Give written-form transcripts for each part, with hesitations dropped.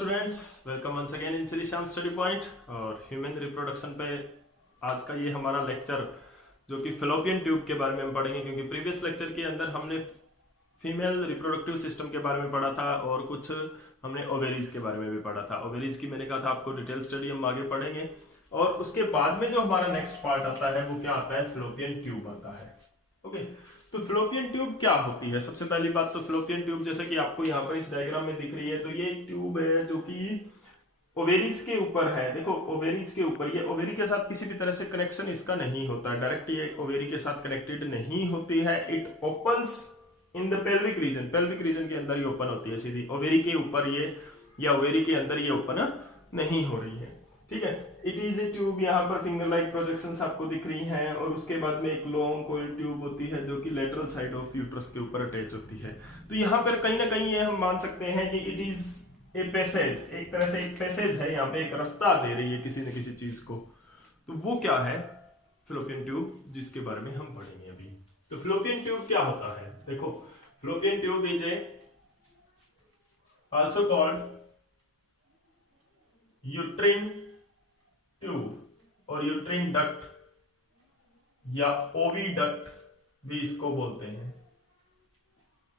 Students, welcome once again in Shri Shyam study point. और human reproduction पे आज का ये हमारा लेक्चर जो कि फेलोपियन ट्यूब के बारे में हम पढ़ेंगे, क्योंकि प्रीवियस लेक्चर के अंदर हमने फीमेल रिप्रोडक्टिव सिस्टम के बारे में पढ़ा था और कुछ हमने ओवेरीज के बारे में भी पढ़ा था। ओवेरीज की मैंने कहा था आपको डिटेल स्टडी हम आगे पढ़ेंगे, और उसके बाद में जो हमारा नेक्स्ट पार्ट आता है वो क्या आता है, फेलोपियन ट्यूब आता है। ओके, तो फेलोपियन ट्यूब क्या होती है? सबसे पहली बात तो फेलोपियन ट्यूब जैसे कि आपको यहाँ पर इस डायग्राम में दिख रही है, तो ये एक ट्यूब है जो कि ओवेरीज के ऊपर है। देखो ओवेरीज के ऊपर, ये ओवेरी के साथ किसी भी तरह से कनेक्शन इसका नहीं होता है, डायरेक्ट ये ओवेरी के साथ कनेक्टेड नहीं होती है। It opens in the pelvic region, pelvic region के अंदर ये ओपन होती है सीधी, ओवेरी के ऊपर ये या ओवेरी के अंदर ये ओपन नहीं हो रही है। ठीक है, इट इज ए ट्यूब। यहाँ पर फिंगर लाइक प्रोजेक्शंस आपको दिख रही हैं, और उसके बाद में एक लॉन्ग कोई ट्यूब होती है जो कि लेटरल साइड ऑफ यूट्रस के ऊपर अटैच होती है। तो यहाँ पर कहीं ना कहीं ये हम मान सकते हैं कि इट इज ए पैसेज, एक तरह से एक पैसेज है, यहाँ पे एक रास्ता दे रही है किसी न किसी चीज को। तो वो क्या है? फेलोपियन ट्यूब, जिसके बारे में हम पढ़ेंगे अभी। तो फेलोपियन ट्यूब क्या होता है? देखो, fallopian tube is a also called uterine tube और यूट्रिन डक्ट या ओविडक्ट भी इसको बोलते हैं।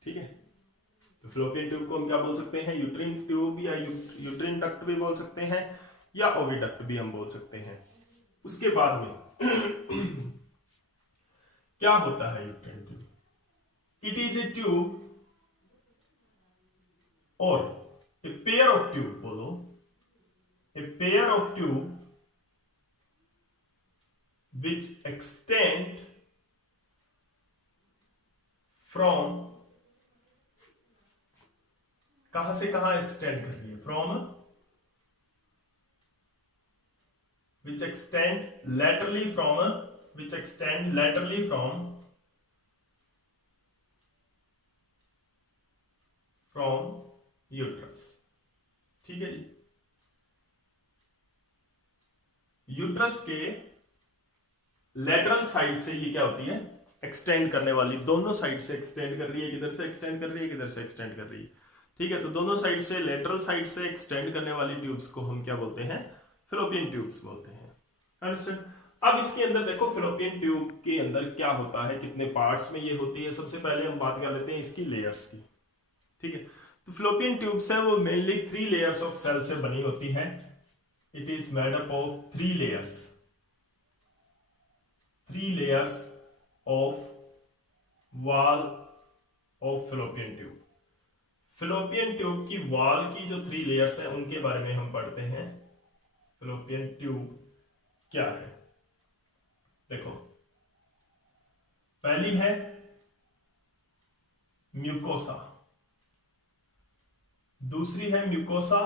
ठीक है, तो फेलोपियन ट्यूब को हम क्या बोल सकते हैं? यूट्रिन ट्यूब या यूट्रिन डक्ट भी बोल सकते हैं, या ओविडक्ट भी हम बोल सकते हैं। उसके बाद में क्या होता है uterine tube? It is a tube और ए पेयर ऑफ ट्यूब, बोलो a pair of tube which extend from, कहां से कहां एक्सटेंड कर रही है? From, which extend laterally from, which extend laterally from uterus। ठीक है जी, यूट्रस के लेटरल साइड से ये क्या होती है? एक्सटेंड करने वाली, दोनों साइड से एक्सटेंड कर रही है, किधर से एक्सटेंड कर रही है, किधर से एक्सटेंड कर रही है। ठीक है, तो दोनों साइड से, लेटरल साइड से एक्सटेंड करने वाली ट्यूब्स को हम क्या बोलते हैं? फेलोपियन ट्यूब्स बोलते हैं। अंडरस्टैंड? अब इसके अंदर देखो, फेलोपियन ट्यूब के अंदर क्या होता है, कितने पार्ट्स में ये होती है। सबसे पहले हम बात कर लेते हैं इसकी लेयर्स की। ठीक है, तो फेलोपियन ट्यूब्स है वो मेनली 3 लेयर्स ऑफ सेल से बनी होती है। It is made up of 3 layers, 3 layers of wall of fallopian tube। fallopian tube की wall की जो 3 layers है उनके बारे में हम पढ़ते हैं। fallopian tube क्या है? देखो, पहली है म्यूकोसा, दूसरी है mucosa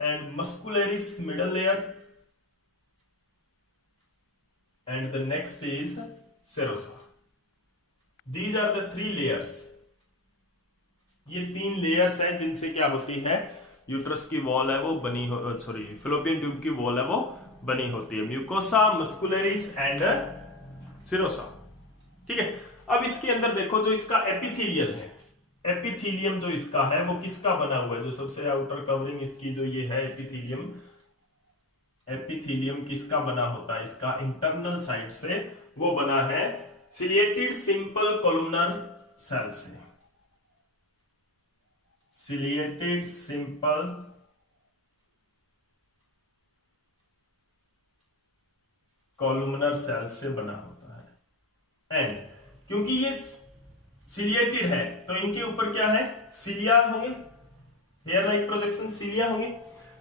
and muscularis middle layer, and the next is serosa। These are the 3 layers। ये 3 लेयर्स हैं जिनसे क्या होती है, यूट्रस की वॉल है वो बनी हो, सॉरी फेलोपियन ट्यूब की वॉल है वो बनी होती है। Mucosa, muscularis and serosa. ठीक है, अब इसके अंदर देखो जो इसका एपिथेलियल है, एपिथेलियम जो इसका है वो किसका बना हुआ है? जो सबसे आउटर कवरिंग इसकी जो ये है एपिथेलियम, एपिथेलियम किसका बना होता है? इसका इंटरनल साइड से वो बना है सिलिएटेड सिंपल कोलुमनर सेल से, सिलिएटेड सिंपल कोलुमनर सेल से बना होता है। एंड क्योंकि ये सिलिएटेड है तो इनके ऊपर क्या है? सीलिया होंगे, हेयर लाइक प्रोजेक्शन सीलिया होंगे।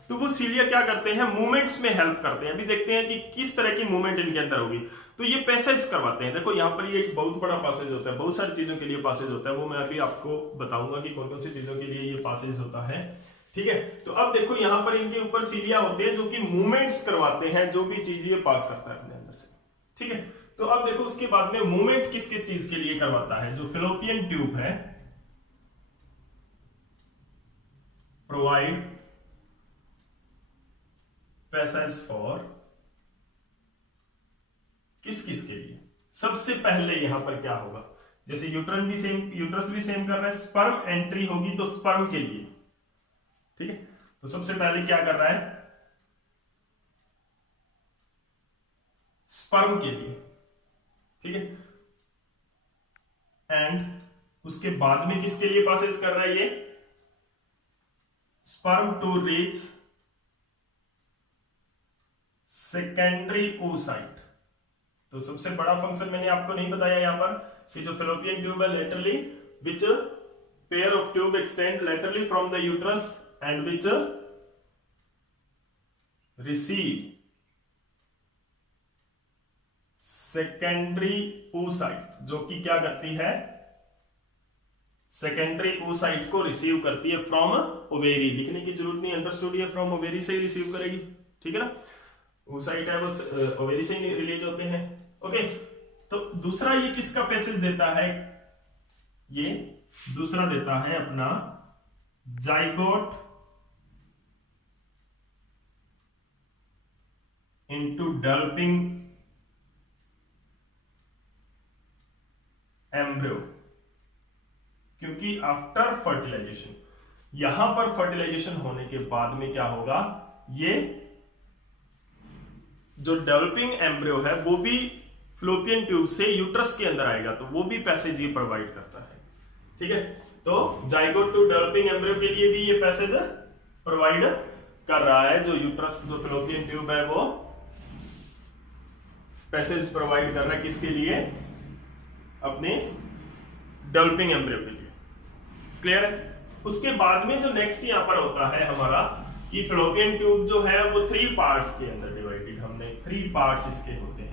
तो वो सीलिया क्या करते हैं? मूवमेंट्स में हेल्प करते हैं। अभी देखते हैं कि किस तरह की मूवमेंट इनके अंदर होगी। तो ये पैसेज करवाते हैं। देखो यहाँ पर ये एक बहुत बड़ा पासेज होता है, बहुत सारी चीजों के लिए पासेज होता है, वो मैं अभी आपको बताऊंगा कि कौन कौन सी चीजों के लिए ये पासेज होता है। ठीक है, तो अब देखो यहाँ पर इनके ऊपर सीलिया होते हैं जो कि मूवमेंट्स करवाते हैं जो भी चीज ये पास करता है अपने अंदर से। ठीक है, तो अब देखो उसके बाद में मूवमेंट किस किस चीज के लिए करवाता है? जो फेलोपियन ट्यूब है प्रोवाइड पैसेज फॉर, किस किस के लिए? सबसे पहले यहां पर क्या होगा? जैसे यूट्रस भी सेम कर रहा है, स्पर्म एंट्री होगी तो स्पर्म के लिए। ठीक है, तो सबसे पहले क्या कर रहा है, स्पर्म के लिए, ठीक है, एंड उसके बाद में किसके लिए पासेज कर रहा है ये, sperm to reach secondary oocyte। तो सबसे बड़ा फंक्शन मैंने आपको नहीं बताया यहां पर कि जो फेलोपियन ट्यूब है laterally which pair of tube extend laterally from the uterus and which receive secondary oocyte, जो कि क्या करती है, सेकेंडरी oocyte को रिसीव करती है फ्रॉम ओवेरी। लिखने की जरूरत नहीं, अंडरस्टूड है, फ्रॉम ओवेरी से ही रिसीव करेगी, ठीक है ना। oocyte है बस ओवेरी से ही रिलीज होते हैं। ओके, तो दूसरा ये किसका पैसेज देता है, ये दूसरा देता है अपना जाइगोट इनटू डेवलपिंग एम्ब्रियो, क्योंकि आफ्टर फर्टिलाइजेशन, यहां पर फर्टिलाइजेशन होने के बाद में क्या होगा, ये जो डेवलपिंग एम्ब्रियो है वो भी फ्लोपियन ट्यूब से यूट्रस के अंदर आएगा, तो वो भी पैसेज ये प्रोवाइड करता है, ठीक है। तो जाइगोट टू डेवलपिंग एम्ब्रियो के लिए भी ये पैसेज प्रोवाइड कर रहा है, जो यूट्रस जो फ्लोपियन ट्यूब है वो पैसेज प्रोवाइड कर रहा है, किसके लिए, अपने डेवलपिंग एम्ब्रियो के लिए, क्लियर है। उसके बाद में जो नेक्स्ट यहां पर होता है हमारा कि फ्लोपियन ट्यूब जो है वो 3 पार्ट्स के अंदर डिवाइडेड, हमने 3 पार्ट्स इसके होते हैं।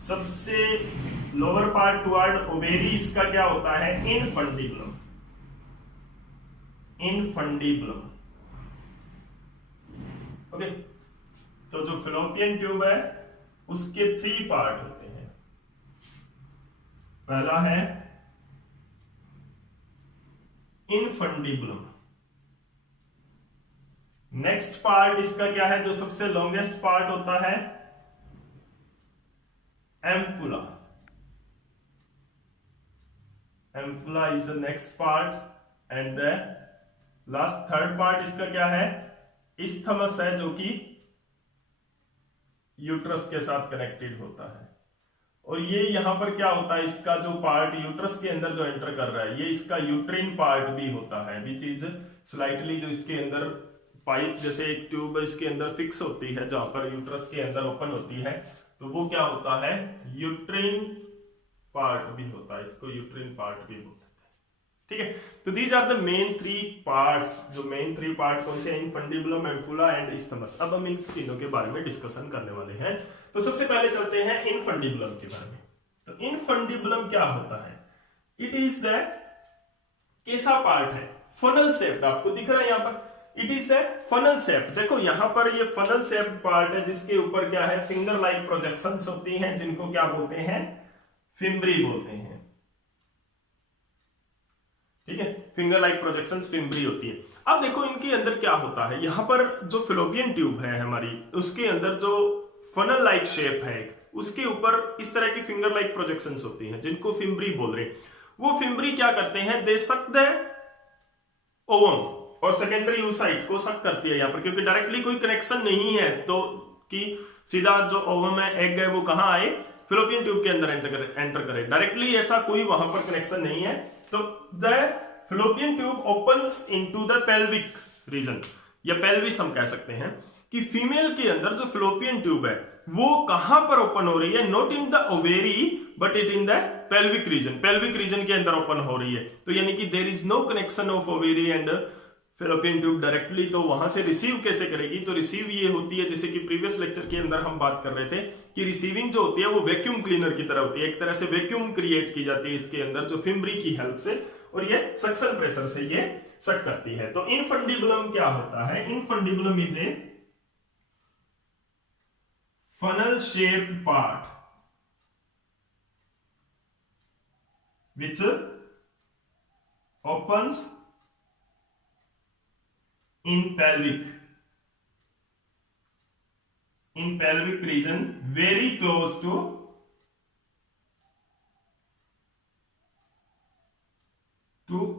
सबसे लोअर पार्ट टुवर्ड ओवेरी, इसका क्या होता है, इनफंडिबुलम, इनफंडिबुलम, ओके। तो जो फ्लोपियन ट्यूब है उसके 3 पार्ट होते हैं। पहला है इनफंडिबुलम, नेक्स्ट पार्ट इसका क्या है, जो सबसे लॉन्गेस्ट पार्ट होता है, ampulla, ampulla is the next part and the last third part इसका क्या है, इस्थमस है, जो कि यूट्रस के साथ कनेक्टेड होता है। और ये यहां पर क्या होता है, इसका जो पार्ट यूट्रस के अंदर जो एंटर कर रहा है, ये इसका यूट्रिन पार्ट भी होता है, विच इज स्लाइटली, जो इसके अंदर पाइप जैसे एक ट्यूब इसके अंदर फिक्स होती है, जहां पर यूट्रस के अंदर ओपन होती है, तो वो क्या होता है, यूट्रिन पार्ट भी होता है, इसको यूट्रिन पार्ट भी बोलते हैं, ठीक है। तो these are the main 3 parts, जो मेन 3 पार्ट कौन से, इनफंडिबुलम, एम्पुला एंड इस्थमस। अब हम इन तीनों के बारे में डिस्कशन करने वाले हैं। तो सबसे पहले चलते हैं इनफंडिबुलम के बारे में। तो इनफंडिबुलम क्या होता है, इट इज द कैसा पार्ट है, फनल शेप्ड, आपको दिख रहा है यहां पर, it is the funnel shape. देखो यहां पर ये फनल शेप पार्ट है, जिसके ऊपर क्या है, फिंगर लाइक प्रोजेक्शंस होती हैं, जिनको क्या बोलते हैं, फिम्ब्री बोलते हैं, ठीक है। फिंगर लाइक प्रोजेक्शंस फिम्ब्री होती है। अब देखो इनके अंदर क्या होता है, यहां पर जो फिलोपियन ट्यूब है हमारी, उसके अंदर जो फनल लाइक शेप है, उसके ऊपर इस तरह की फिंगर लाइक प्रोजेक्शंस होती हैं, जिनको फिम्ब्री बोल रहे हैं। वो फिम्ब्री क्या करते हैं, दे सक द ओवम और सेकेंडरी oocyte को सक करती है यहां पर, क्योंकि डायरेक्टली कोई कनेक्शन नहीं है, तो कि सीधा जो ओवम है, एग है, वो कहां आए, फिलोपियन ट्यूब के अंदर एंटर करे, डायरेक्टली ऐसा कोई वहां पर कनेक्शन नहीं है। तो the fallopian tube opens into the pelvic reason, या पेल्विस हम कह सकते हैं, कि फीमेल के अंदर जो फिलोपियन ट्यूब है वो कहां पर ओपन हो रही है, not in the ovary but it in the pelvic region, pelvic region के अंदर ओपन हो रही है। तो यानी कि there is no connection of ovary and fallopian tube directly, तो वहां से रिसीव कैसे करेगी, तो रिसीव ये होती है, जैसे कि प्रीवियस लेक्चर के अंदर हम बात कर रहे थे कि रिसीविंग जो होती है वो वैक्यूम क्लीनर की तरह होती है, एक तरह से वैक्यूम क्रिएट की जाती है इसके अंदर, जो फिम्ब्री की हेल्प से, और ये सक्शन प्रेशर से ये सक करती है। तो इनफंडिबुलम क्या होता है, infundibulum is a funnel shaped part which opens in pelvic region very close to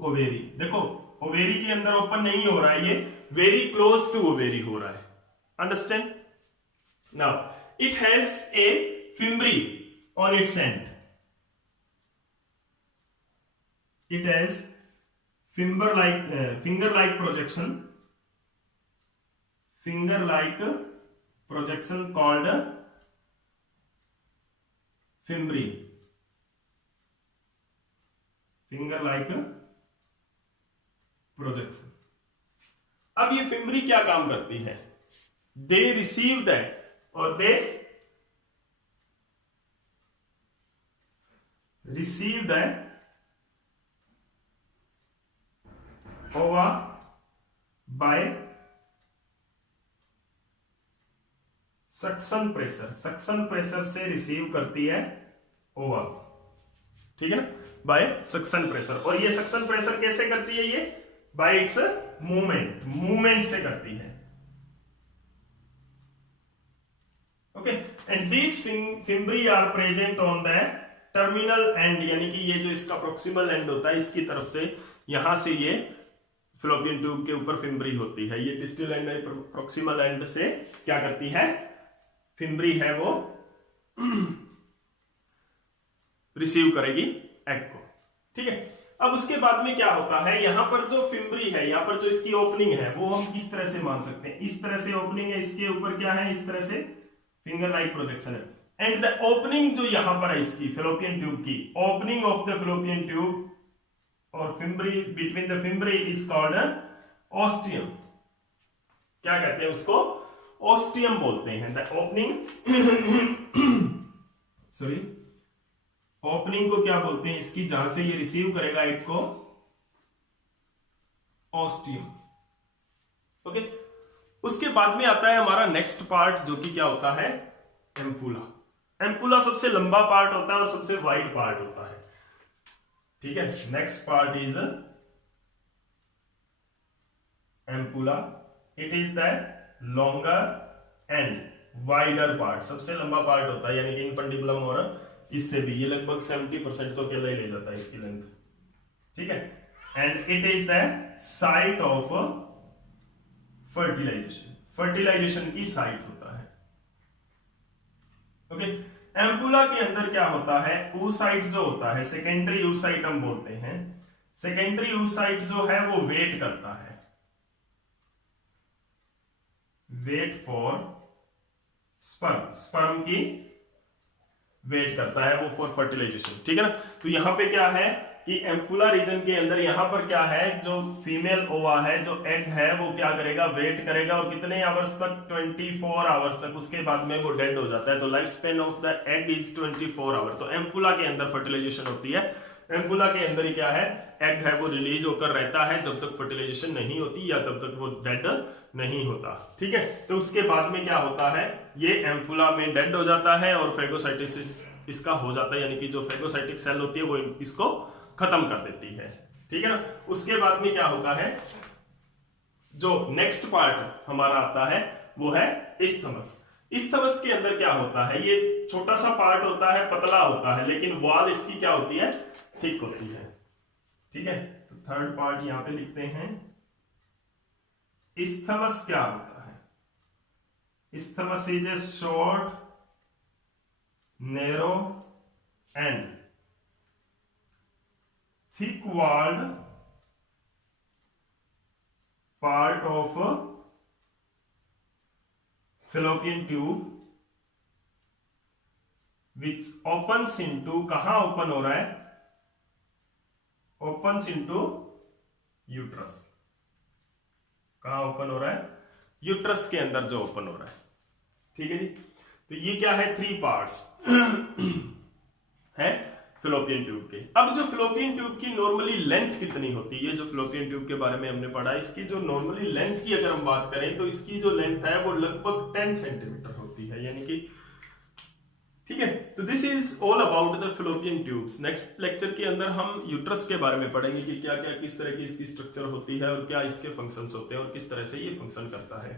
ovary। देखो ओवेरी के अंदर ओपन नहीं हो रहा है, ये वेरी क्लोज टू ओवेरी हो रहा है। Understand? Now it has a fimbriae on it's and, it has finger like projection called fimbri, finger like projection। अब ये फिम्बरी क्या काम करती है? दे रिसीव दैट और they receive that ova by suction pressure, suction pressure से receive करती है ओवा, ठीक है ना, बाय सक्शन प्रेशर। और ये सक्शन प्रेशर कैसे करती है? ये बाय इट्स मूवमेंट, मूवमेंट से करती है। Okay, and these fimbriae are present on the terminal end, यानी कि ये जो इसका प्रोक्सिमल एंड होता है, इसकी तरफ से, यहां से ये फिलोपियन ट्यूब के ऊपर फिम्बरी होती है। ये डिस्टल एंड प्रोक्सिमल एंड से क्या करती है? फिम्बरी है वो रिसीव करेगी एग को, ठीक है। अब उसके बाद में क्या होता है, यहां पर जो फिम्बरी है, यहां पर जो इसकी ओपनिंग है, वो हम किस तरह से मान सकते हैं? इस तरह से ओपनिंग है, इसके ऊपर क्या है? इस तरह से फिंगर लाइक प्रोजेक्शन है। एंड द ओपनिंग जो यहां पर है इसकी फिलोपियन ट्यूब की, opening of the fallopian tube और fimbriae, between the fimbriae is called ostium. क्या कहते हैं उसको? ओस्टियम बोलते हैं। द ओपनिंग सॉरी, ओपनिंग को क्या बोलते हैं इसकी, जहां से ये रिसीव करेगा एग को? ओस्टियम। ओके, उसके बाद में आता है हमारा नेक्स्ट पार्ट, जो कि क्या होता है? एम्पुला। एम्पुला सबसे लंबा पार्ट होता है और सबसे वाइड पार्ट होता है, ठीक है। Next part is ampulla. It is the longer and wider part, सबसे लंबा पार्ट होता है, यानी कि इनफंडिबुलम और इससे भी ये लगभग 70% तो अकेला ही ले जाता है इसकी लेंथ, ठीक है। And it is the site of fertilisation, fertilisation की साइट होता है। ओके, एम्पुला के अंदर क्या होता है? oocyte जो होता है, सेकेंडरी oocyte हम बोलते हैं। सेकेंडरी oocyte जो है वो वेट करता है, वेट फॉर स्पर्म, स्पर्म की वेट करता है वो फॉर फर्टिलाइजेशन, ठीक है ना। तो यहां पे क्या है कि एम्पुला रीजन के अंदर यहां पर क्या है, जो फीमेल ओवा है, जो एग है, वो क्या करेगा? वेट करेगा, और कितने आवर्स तक? 24 आवर्स तक। उसके बाद में वो डेड हो जाता है। तो life span of the egg is 24 hour. तो एम्पुला के अंदर फर्टिलाइजेशन होती है। एम्पुला के अंदर ही क्या है? एग है वो रिलीज होकर रहता है जब तक फर्टिलाइजेशन नहीं होती या तब तक वो डेड नहीं होता, ठीक है। तो उसके बाद में क्या होता है, ये एम्पुला में डेड हो जाता है और फेगोसाइटिस इसका हो जाता है, यानी कि जो फेगोसाइटिक सेल होती है वो इसको खत्म कर देती है, ठीक है ना। उसके बाद में क्या होता है, जो नेक्स्ट पार्ट हमारा आता है वो है इस्थमस। इस्थमस के अंदर क्या होता है, ये छोटा सा पार्ट होता है, पतला होता है, लेकिन वॉल इसकी क्या होती है? थिक होती है, ठीक है। तो थर्ड पार्ट यहां पे लिखते हैं। इस्थमस क्या होता है? Isthmus is a short, narrow and thick walled part of fallopian tube which opens into, कहां ओपन हो रहा है? opens into uterus. कहां ओपन हो रहा है? यूट्रस के अंदर जो ओपन हो रहा है, ठीक है जी। तो ये क्या है? 3 पार्ट्स है फिलोपियन ट्यूब के। अब जो फिलोपियन ट्यूब की नॉर्मली लेंथ कितनी होती है, जो फिलोपियन ट्यूब के बारे में हमने पढ़ा, इसकी जो नॉर्मली लेंथ की अगर हम बात करें तो इसकी जो लेंथ है वो लगभग 10 सेंटीमीटर होती है, यानी कि, ठीक है। तो this is all about the fallopian tubes. Next lecture के अंदर हम यूट्रस के बारे में पढ़ेंगे कि क्या क्या किस तरह की इसकी स्ट्रक्चर होती है और क्या इसके फंक्शंस होते हैं और किस तरह से ये फंक्शन करता है,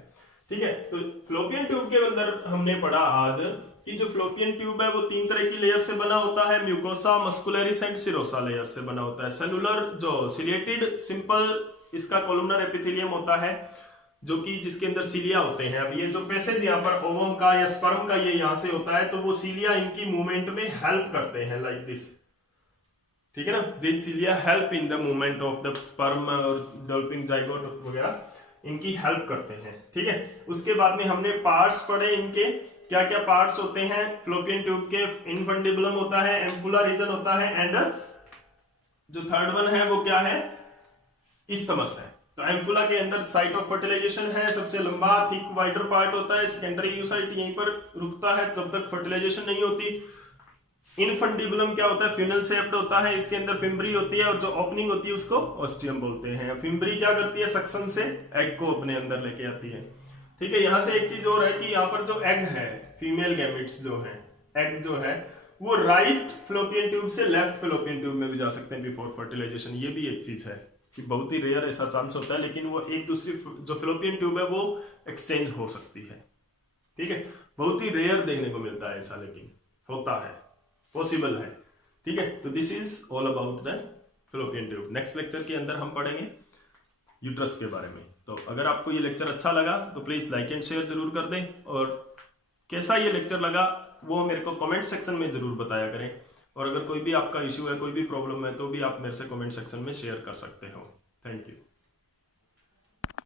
ठीक है। तो फिलोपियन ट्यूब के अंदर हमने पढ़ा आज कि जो फिलोपियन ट्यूब है वो 3 तरह की लेयर से बना होता है, mucosa, muscularis and serosa layer से बना होता है। सेलुलर जो सिलिएटेड सिंपल इसका कोलुमनर एपिथेलियम होता है जो कि जिसके अंदर सीलिया होते हैं। अब ये जो पैसेज यहाँ पर ओवम का या स्पर्म का ये यहाँ से होता है, तो वो सीलिया इनकी मूवमेंट में हेल्प करते हैं लाइक दिस, ठीक है ना। This cilia help in the movement of the sperm और डेवलपिंग जाइगोट वगैरह इनकी हेल्प करते हैं, ठीक है। उसके बाद में हमने पार्ट्स पढ़े इनके, क्या क्या पार्ट्स होते हैं फैलोपियन ट्यूब के। इनफंडिबुलम होता है, एम्पुला रीजन होता है, एंड जो थर्ड वन है वो क्या है, इस्थमस है। तो एम्पुला के अंदर साइट ऑफ फर्टिलाइजेशन है, सबसे लंबा थिक वाइडर पार्ट होता है, सेकेंडरी यूसाइट यहीं पर रुकता है जब तक फर्टिलाइजेशन नहीं होती। इनफंडिबुलम क्या होता है, फ्यूनल शेप्ड होता है, इसके अंदर फिम्बरी होती है और जो ओपनिंग होती है उसको ऑस्टियम बोलते हैं। फिम्बरी क्या करती है, सक्शन से एग को अपने अंदर लेके आती है, ठीक है। यहां से एक चीज और है कि यहाँ पर जो एग है, फीमेल गैमेट्स जो है, एग जो है वो राइट फ्लोपियन ट्यूब से लेफ्ट फ्लोपियन ट्यूब में भी जा सकते हैं बिफोर फर्टिलाइजेशन। ये भी एक चीज है कि बहुत ही रेयर ऐसा चांस होता है, लेकिन वो एक दूसरी जो फ्लोपियन ट्यूब है वो एक्सचेंज हो सकती है, ठीक है। बहुत ही रेयर देखने को मिलता है ऐसा, लेकिन होता है, पॉसिबल है, ठीक है। तो this is all about the fallopian tube. Next lecture के अंदर हम पढ़ेंगे यूट्रस के बारे में। तो अगर आपको ये लेक्चर अच्छा लगा तो प्लीज लाइक एंड शेयर जरूर कर दें, और कैसा ये लेक्चर लगा वो मेरे को कमेंट सेक्शन में जरूर बताया करें। और अगर कोई भी आपका इश्यू है, कोई भी प्रॉब्लम है, तो भी आप मेरे से कमेंट सेक्शन में शेयर कर सकते हो। Thank you.